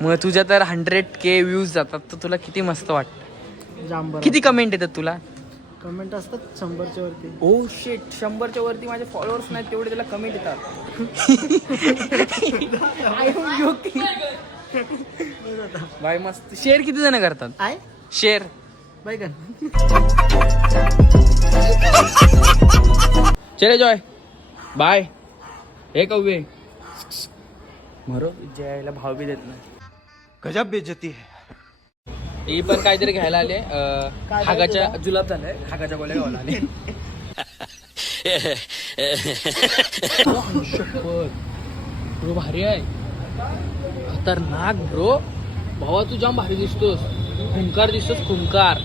मग तुझ्या तर 100K व्ह्यूज जातात तर तुला किती मस्त वाटतं. जांभर किती कमेंट येतात तुला? कमेंट असतात 100च्या वरती. ओ शिट, 100च्या वरती माझे फॉलोअर्स नाहीत तेवढे त्याला कमेंट येतात. बाय मस्त. शेअर किती जण करतात? आहे शेअर बैगन. चले जॉय बाय. हे कव्वे मरो जयला भाव बी देत नाही. गजब बेइज्जती है. ही पण काहीतरी घ्यायला आले. हागाच्या जुलाब झालाय. हागाच्या गोळ्या घ्यायला आले. ब्रो भारी आहे. खतरनाक ब्रो. भावा तू जाम भारी दिसतोस. खुंकार दिसतोस खुंकार.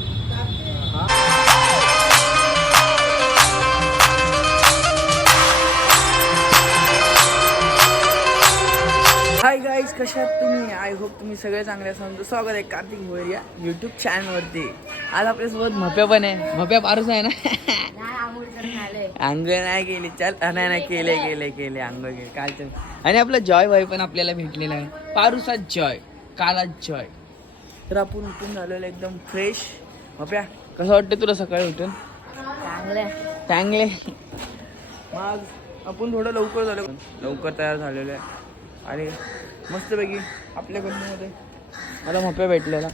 हाय गाईज, कशा आहात तुम्ही? आय होप तुम्ही सगळे चांगले असाल. स्वागत आहे कार्तिक भोयर या यूट्यूब चॅनलवरती. आज आपल्यासोबत मप्या पण आहे. मप्या पारूस आहे ना? अंघोळ नाही केली. चल नाही केले अंघोळ केले कालचं. आणि आपला जॉय भाई पण आपल्याला भेटलेला आहे. पारूसा जॉय, काला जॉय. तर आपण उठून झालेलं एकदम फ्रेश. मप्या कसं वाटतं तुला सकाळी उठून? चांगले. मग आपण थोडं लवकर झालो, लवकर तयार झालेलो आहे. आणि मस्तपैकी आपल्या गल्लीमध्ये मला मप्या भेटलेला.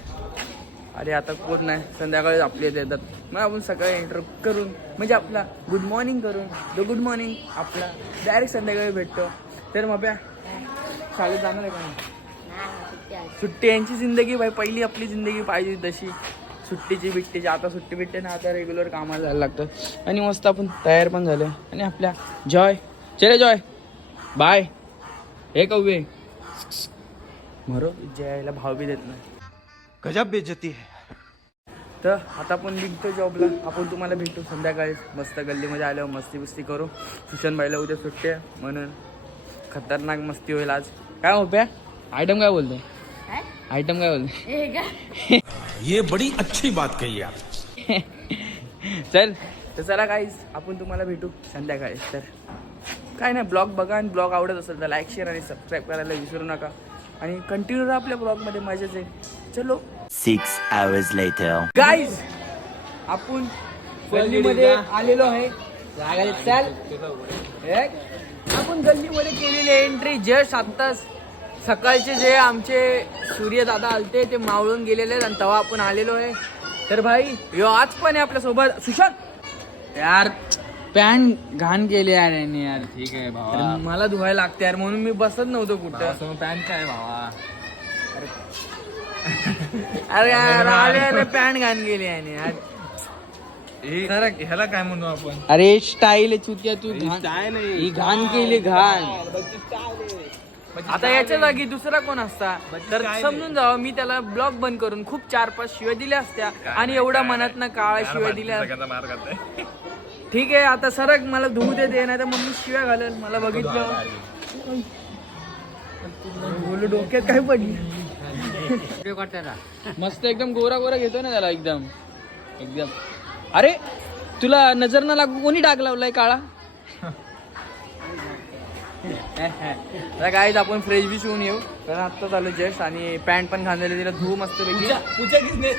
अरे आता कोण नाही, संध्याकाळी आपले येतात. मग आपण सकाळी एंटर करून म्हणजे आपला गुड मॉर्निंग करून गुड मॉर्निंग आपला डायरेक्ट संध्याकाळी भेटतो. तर मप्या शाळेत जाणार आहे का नाही? सुट्टी यांची जिंदगी भाई. पहिली आपली जिंदगी पाहिजे तशी सुट्टीची बिट्टीची. आता सुट्टी बिट्टी ना, आता रेग्युलर कामाला जायला लागतं. आणि मस्त आपण तयार पण झालो. आणि आपल्या जॉय चले जॉय बाय. हे कव्वे मरो जयला भाव बी देत नाही. गजब बेइज्जती है. तर आता आपण निघतो जॉबला. आपण तुम्हाला भेटू संध्याकाळी मस्त गल्लीमध्ये आल्यावर मस्ती बिस्ती करू. सुशन भाईला उद्या सुट्टी आहे म्हणून खतरनाक मस्ती होईल आज. काय होप्या आयटम काय बोलतो? आयटम काय बोलतो? ये बड़ी अच्छी बात कही आप. चल तर चला गाईज, आपण तुम्हाला भेटू संध्याकाळी. तर काय नाही, ब्लॉग बघा आणि ब्लॉग आवडत असेल तर लाईक शेअर आणि सबस्क्राईब करायला विसरू नका. आणि कंटिन्यू राहा आपल्या ब्लॉगमध्ये. मजाच आहे. चलो 6 hours later. गाईज, आपण गल्लीमध्ये आलेलो आहे. चल आपण गल्लीमध्ये केलेली एंट्री जस्ट आत्ताच. सकाळचे जे आमचे सूर्यदादा आलते ते मावळून गेलेले आहेत आणि तेव्हा आपण आलेलो आहे. तर भाई यो आज पण आहे आपल्यासोबत. सुशांत यार पॅन्ट घाण केली यार याने यार. ठीक आहे भावा, मला धुवायला लागते यार म्हणून मी बसत नव्हतो कुठं. पॅन्ट काय भावा? अरे यार आले पॅन्ट घाण केली याने यार. ह्याला काय म्हणू आपण? अरे स्टाईल चुत्या तू. ही घाण केली घाण. आता याच्या जागी दुसरा कोण असता तर समजून जावं. मी त्याला ब्लॉग बंद करून खूप 4-5 शिव्या दिल्या असत्या आणि एवढा मनात ना काळा शिव्या दिल्या. ठीक आहे आता सरक मला धुवू दे, नाही तर मम्मी शिव्या घालेल. मला बघितलं बोलू डोक्यात काय पडली. मस्त एकदम गोरा गोरा घेतो ना त्याला एकदम एकदम. अरे तुला नजर ना लागू कोणी डाग लावलाय काळा? काय आपण फ्रेश बी शिवून येऊ कारण आत्ता चालू जस्ट. आणि पॅन्ट पण घाललेली तिला धुवू मस्त पैकी.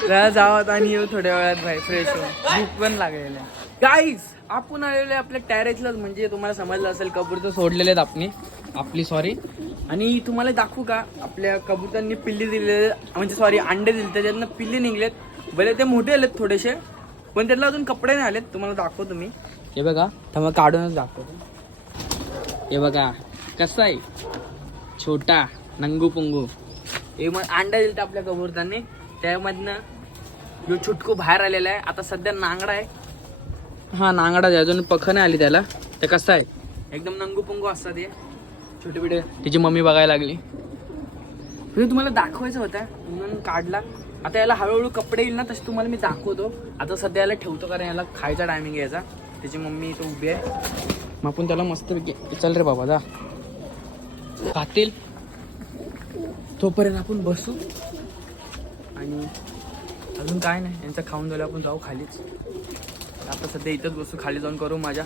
पूजा जावत आणि येऊ थोड्या वेळात भाई फ्रेश होऊन. भूक पण लागलेली आहे. गाईज आपण आलेले आपल्या टॅरेसलाच म्हणजे तुम्हाला समजलं असेल कबूतर सोडलेले आहेत आपली सॉरी. आणि तुम्हाला दाखवू का आपल्या कबुतरांनी पिल्ली दिलेले म्हणजे सॉरी अंडे दिले त्याच्यातनं पिल्ली निघलेत. भले ते मोठे आलेत थोडेसे पण त्यातला अजून कपडे नाही आलेत. तुम्हाला दाखवतो मी. हे बघा मग काढूनच दाखवतो. हे बघा कसं आहे छोटा नंगू पुंगू. हे मग अंडा दिलं आपल्या कबुतरांनी त्यामधनं जो छुटकू बाहेर आलेला आहे. आता सध्या नांगडा आहे. हा नांगडा आहे अजून पख नाही आली त्याला. ते कसं आहे एकदम नंगू पुंगू असतात ते छोटे बिटे. तिची मम्मी बघायला लागली. तुम्हाला दाखवायचं होतं म्हणून काढला. आता याला हळूहळू कपडे येईल ना तसे तुम्हाला मी दाखवतो. आता सध्या याला ठेवतो कारण याला खायचा टायमिंग यायचा. त्याची मम्मी इथं उभी आहे. मग आपण त्याला मस्त चल रे बाबा जा खातील तोपर्यंत आपण बसू. आणि अजून काय नाही यांचं खाऊन झालं आपण जाऊ खालीच. आता सध्या इथंच बसू. खाली जाऊन करू माझ्या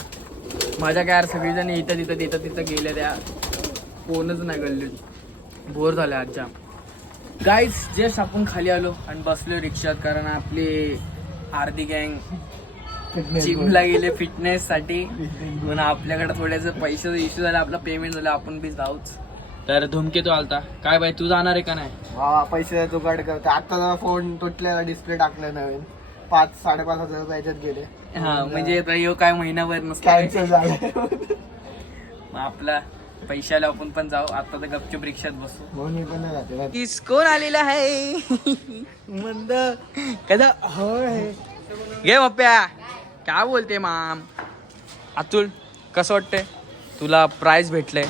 काय यार. सगळीजण इथं तिथं गेल्या त्या कोणच नाही गल्लीत. बोर झाले आज जाम. गाईज जस्ट आपण खाली आलो आणि बसलो रिक्षात, कारण आपली अर्धी गँग जिमला गेले फिटनेस साठी, म्हणून आपल्याकडे थोड्याच पैशाचा इश्यू झाला, आपला पेमेंट झालं, आपण बी जाऊच. तर धूमकेतू आलता. काय बाई तू जाणार आहे का नाही? हा पैसे जुगाड करतो. आता फोन तुटलेला, डिस्प्ले टाकले नवीन, 5-5.5 हजार याच्यात गेले. हा म्हणजे आता ह्यो काय महिनाभर नसतो. कॅन्सल झालं. मग आपला पैशाला आपण पण जाऊ. आता तर गपचूप रिक्षात बसू. दोन्ही पण नाही जाते. किस कोण आलेला आहे? मंद कदा होय. घे मप्प्या. काय बोलते माम? अतुल कसं वाटतंय तुला? प्राइज भेटलंय.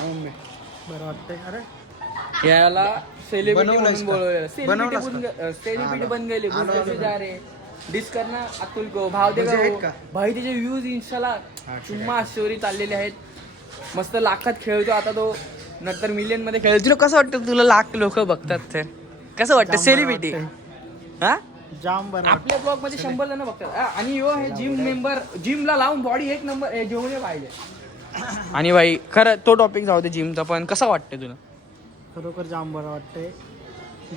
बरं वाटतंय. अरे याला सेलिब्रिटी बनवलंयस म्हणून का? बोलवलेलं. बनवलंस सेलिब्रिटी बन गेले. गुजराती जा रे डिस करना अतुल को भाव दे म्हणजे आहेत का? भाई. त्याचे व्ह्यूज इंस्टाला चुम्मा स्टोरी चाललेली आहेत. मस्त लाखात खेळतो आता तो, नंतर मिलियन मध्ये खेळतो. तुला कसं वाटतं? तुला लाख लोक बघतात ते कसं वाटतं? जाम सेलिब्रिटी बरं हा जाम बरं आपल्या ब्लॉग मध्ये 100 जण बघतात. आणि यो हे जिम मेंबर, जिमला लावून बॉडी एक नंबर जेवणे पाहिजे. आणि भाई खरं तो टॉपिक जाऊ दे जिमचा, पण कसं वाटतं तुला? खरोखर जाम बरं वाटतंय.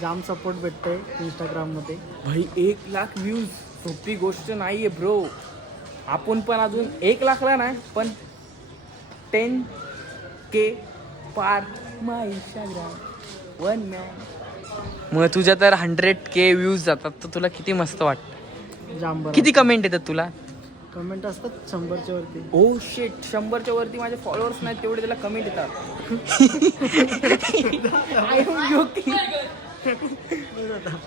जाम सपोर्ट भेटतोय इंस्टाग्राम मध्ये. भाई 1 लाख व्ह्यूज सोपी गोष्ट नाहीये ब्रो. आपण पण अजून 1 लाखला नाही, पण 10K पार माय इंस्टाग्राम 1 मॅन. मग तुझ्या तर 100K व्ह्यूज जातात, तर तुला किती मस्त वाटतं? जाम बरं. किती कमेंट येतात तुला? कमेंट असतात 100च्या वरती. ओ शिट, 100च्या वरती माझे फॉलोअर्स नाहीत तेवढे त्याला कमेंट येतात.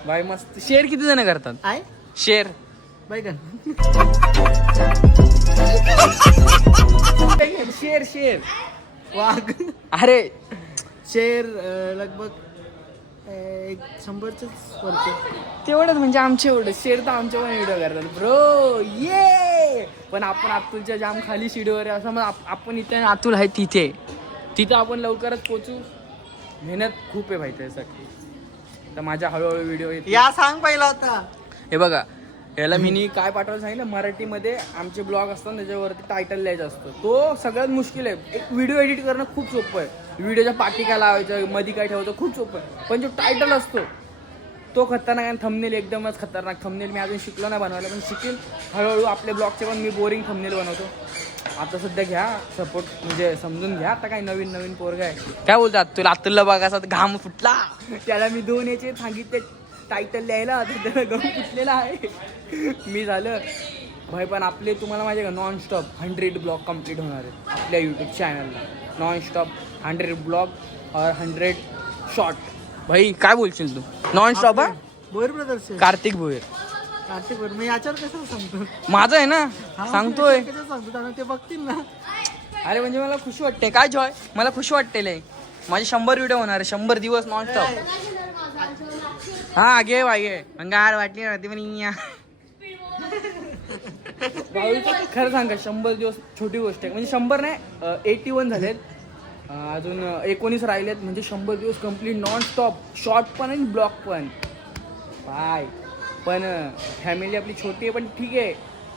भाई मस्त. शेअर किती जण करतात? आहे शेअर बैगन. शेअर वाघ. अरे शेर लगभग 100च्याच वरती. तेवढंच म्हणजे आमचे एवढं शेअर तर आमच्या पण व्हिडिओ करतात ब्रो. ये पण आपण अतुलच्या जाम खाली व्हिडिओवर आहे असं, मग आपण इथे अतुल आहे तिथे आपण लवकरच पोचू. मेहनत खूप आहे भाई त्यासाठी. तर माझ्या हळूहळू व्हिडिओ येते. या सांग पहिला होता. हे बघा, याला मी काय पाठवायला सांगितलं, मराठीमध्ये आमचे ब्लॉग असतात त्याच्यावरती टायटल लिहायचं असतं. तो सगळ्यात मुश्किल आहे. एक व्हिडिओ एडिट करणं खूप सोपं आहे. व्हिडिओच्या पाठी काय लावायचं, मध्ये काय ठेवायचं खूप सोपं आहे. पण जो टायटल असतो तो खतरनाक. आणि थंबनेल एकदमच खतरनाक. थंबनेल मी अजून शिकलो नाही बनवायला, पण शिकेल हळूहळू. आपल्या ब्लॉगचे पण मी बोरिंग थंबनेल बनवतो. आता सध्या घ्या सपोर्ट, म्हणजे समजून घ्या. आता काय नवीन पोरगा आहे. काय बोलतात तुला? अतुलला बघा घाम फुटला. त्याला मी 2 याचे सांगितले टायटल लिहायला, त्याला गम फुटलेला आहे. मी झालं भाई. पण आपले तुम्हाला माहिती आहे का, नॉनस्टॉप 100 ब्लॉग कम्प्लीट होणार आहेत आपल्या यूट्यूब चॅनलला. नॉनस्टॉप 100 ब्लॉग और 100 शॉर्ट. भाई काय बोलशील तू? नॉनस्टॉप. हा भोयर ब्रदर्स. कार्तिक भोयर. कार्तिक भोयर. मी याच्यावर कसं सांगतो? माझं आहे ना, सांगतोय. कसं सांगतो त्यांना, ते बघतील ना. अरे म्हणजे मला खुशी वाटते. काय जॉय, मला खुशी वाटते लय. माझे 100 व्हिडिओ होणार आहे, 100 दिवस नॉनस्टॉप. हा घे भाई घे. अंगार वाटली राहते पण या. खरं सांगा 100 दिवस छोटी गोष्ट आहे. म्हणजे 100 नाही, 81 झालेत. अजून 19 राहिलेत. म्हणजे 100 दिवस कम्प्लीट नॉनस्टॉप. शॉर्ट पण आणि ब्लॉग पण. बाय. पण फॅमिली आपली छोटी आहे, पण ठीक आहे.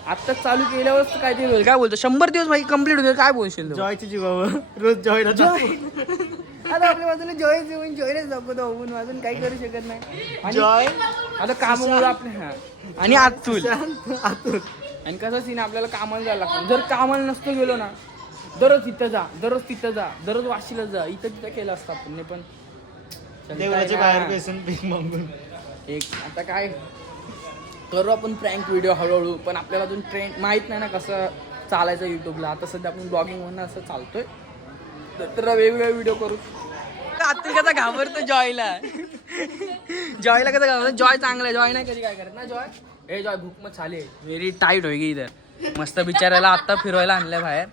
आत्ताच चालू केल्यावरच काय ते होईल. काय बोलतो? 100 दिवस भाई कम्प्लीट होतील. काय बोलशील? जॉयची जीवावर रोज जॉयला जॉय. आता आपल्या बाजूला जॉय जेवून जॉयलाच दाखवतो होऊन, अजून काही करू शकत नाही. आणि जॉय आता कामामुळे आपले आणि अतुल. आतून. आणि कसं सीन, आपल्याला कामाला जायला लागतं. जर कामाला नसतो गेलो ना, दररोज तिथं जा, दररोज वाशीला जा, इथं केलं असतं आपण. पण देवळाच्या बाहेर बेसन पीक मागून एक आता काय करू आपण प्रँक व्हिडिओ हळूहळू. पण आपल्याला अजून ट्रेंड माहित नाही ना कसं चालायचं युट्यूबला. आता सध्या आपण ब्लॉगिंग म्हणून असं चालतोय, तर वेगवेगळे व्हिडिओ करू. अतुल कसा घाबरतो जॉयला. जॉयला कसा घाबरतो? जॉय चांगला आहे. जॉय नाही कधी काय करत ना. जॉय हे जॉय भूक मत चाले व्हेरी टाईट होई इथं. मस्त बिचारायला आत्ता फिरवायला आणलंय बाहेर.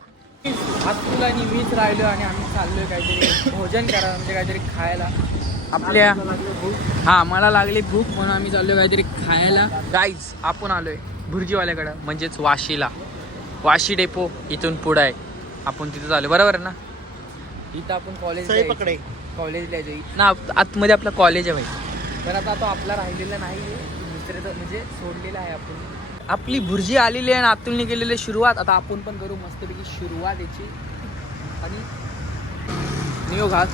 अतुल आणि मीच राहिलो आणि आम्ही चाललोय काहीतरी भोजन करा, म्हणजे काहीतरी खायला आपल्या. हा मला लागली भूक म्हणून आम्ही चाललोय काहीतरी खायला. गाईज आपण आलोय भुर्जीवाल्याकडं, म्हणजेच वाशीला. वाशी डेपो इथून पुढं आहे. आपण तिथं चालू बरोबर आहे ना. इथं आपण कॉलेज जायचं ना. आतमध्ये आपलं कॉलेज आहे भाई. तर आता तो आपला राहिलेला नाही आहे, दुसऱ्याचं म्हणजे सोडलेला आहे आपण. आपली भुर्जी आलेली आहे आणि अतुलने केलेली सुरुवात. आता आपण पण करू मस्तपैकी सुरुवात याची. आणि नियो घास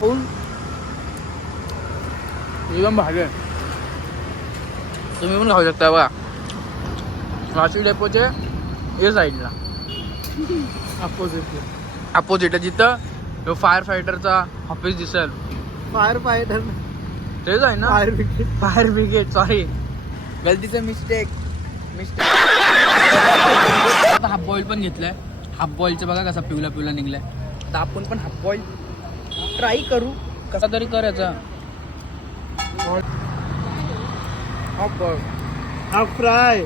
खाऊन एकदम भारी आहे. तुम्ही पण खाऊ शकता बघा. वाशी डेपोचे या साईडला अपोजिट आहे, जिथं फायर फायटरचा ऑफिस दिसेल. फायर फायटर तेच आहे ना, फायर ब्रिगेड. सॉरी, गलतीचं मिस्टेक. आता हाफ बॉईल पण घेतलाय. हाफ बॉईलचं बघा कसा पिवला पिवला निघलाय. तर आपण पण हाफ बॉईल ट्राय करू, कसा तरी करायचा. हाफ बॉईल, हाफ फ्राय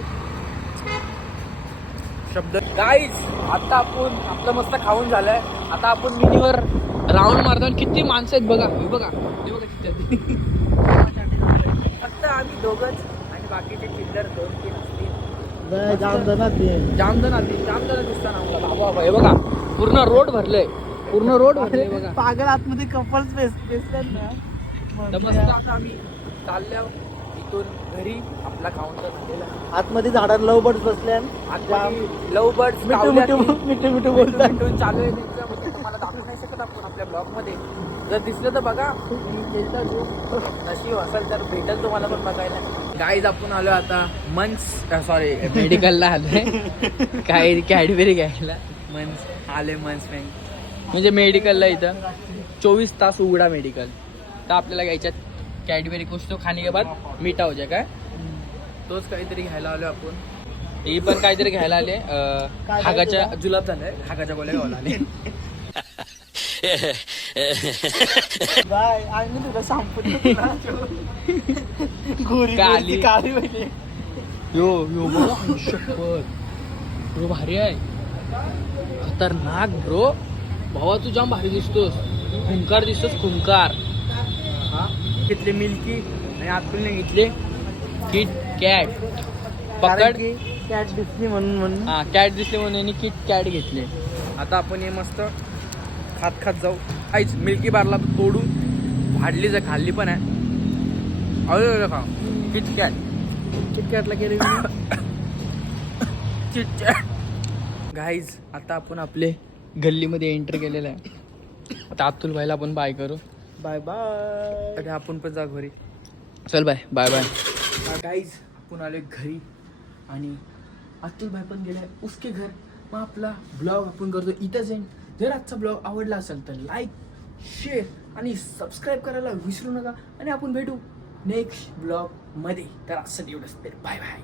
शब्द. गाईज, आता आपण आपलं मस्त खाऊन झालंय. आता आपण मिनीवर राऊंड मारतो. आणि किती माणसं आहेत बघा. हे बघा किती. फक्त आम्ही दोघंच आणि बाकीचे चिल्लर 2-3 असतील. जाम जण दिसतात आम्हाला. बाबा हे बघा, पूर्ण रोड भरले बघा. पागल आतमध्ये कपल्स बेसल्यात ना. तर मस्त आता आम्ही चालल्या इथून घरी. आपला काउंटर झालेला. आतमध्ये झाडात लव बर्ड्स बसल्या. लव बर्ड्स मिठू बोलतात. चालू आहे त्यांचं. म्हणजे तुम्हाला दाखवू नाही शकत आपण आपल्या ब्लॉग मध्ये. जर दिसलं तर बघा, नशीब असेल तर भेटेल तुम्हाला पण बघायला. गाईज, आपण आलो आता सॉरी मेडिकलला आलोय. काय कॅडबेरी घ्यायला. मंच म्हणजे मेडिकलला इथं 24 तास उघडा मेडिकल. तर आपल्याला घ्यायच्यात कॅडबेरी. कुछ तो खाने के बाद मीठा हो जाए. काय तोच काहीतरी घ्यायला आलो आपण. ही पण काहीतरी घ्यायला आले. हागाच्या जुलाब झालाय. हागाच्या गोळ्या घ्यायला आले. बाय, आणि तुला सांगतो काली म्हणजे यो बघा, शपथ ब्रो भारी आहे. खतरनाक ब्रो. भावा तू जाम भारी दिसतोस. खुंकार दिसतोस, खुंकार. हा, घेतले मिल्की आणि आतून घेतले किट कॅट. पकड. कॅट दिसली म्हणून. हा, कॅट दिसले म्हणून किट कॅट घेतले. आता आपण हे मस्त खात जाऊ. काहीच मिल्की बारला तोडून भाडली जर खाल्ली पण आहे. अरे खा किटकॅटला गेले. किटकॅट. गाईज, आता आपण आपले गल्लीमध्ये एंटर केलेलं आहे. आता अतुल भाईला आपण बाय करू. Bye bye. आणि आपण पण जा घरी. चल बाय बाय बाय. गाईज, आपण आले घरी आणि अतुल भाई पण गेलाय उसके घर. मग आपला ब्लॉग आपण करतो इथंच एंड. जर आजचा ब्लॉग आवडला असेल तर लाईक, शेअर आणि सबस्क्राईब करायला विसरू नका. आणि आपण भेटू नेक्स्ट ब्लॉग मध्ये. तर असं एवढंच. Bye bye.